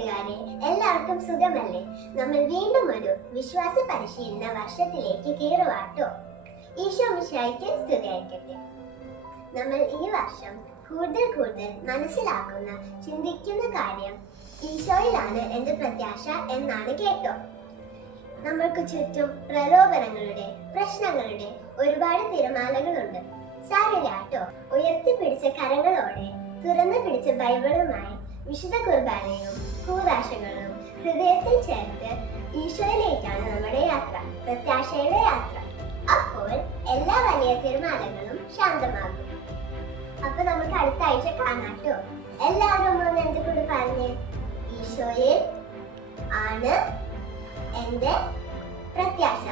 കൂട്ടുകാരെ എല്ലാവർക്കും സുഖമല്ലേ? നമ്മൾ വീണ്ടും ഒരു വിശ്വാസ പരിശീലന വർഷത്തിലേക്ക് കയറുവാട്ടോ. ഈശോ മിശായിക്ക് സ്തുതിയായിരിക്കട്ടെ നമ്മൾ ഈ വർഷം കൂടുതൽ കൂടുതൽ മനസ്സിലാക്കുന്ന ചിന്തിക്കുന്ന കാര്യം ഈശോയിലാണ് എന്റെ പ്രത്യാശ എന്നാണ് കേട്ടോ. നമ്മൾക്ക് ചുറ്റും പ്രലോഭനങ്ങളുടെ പ്രശ്നങ്ങളുടെ ഒരുപാട് തിരമാലകളുണ്ട്. സാരമില്ലാട്ടോ ഉയർത്തിപ്പിടിച്ച കരങ്ങളോടെ തുറന്നു പിടിച്ച ബൈബിളുമായി വിശുദ്ധ കുർബാനയും കൂതാശകളും ഹൃദയത്തിൽ ചേർത്ത് ഈശോയിലേക്കാണ് നമ്മുടെ യാത്ര പ്രത്യാശയുടെ യാത്ര. അപ്പോൾ എല്ലാ വലിയ തീരുമാനങ്ങളും ശാന്തമാകും. അപ്പൊ നമുക്ക് അടുത്ത ആഴ്ച കാണാട്ടോ എല്ലാവരും ഒന്ന് എന്റെ കൂടെ പറഞ്ഞേ? ഈശോയിൽ ആണ് എന്റെ പ്രത്യാശ.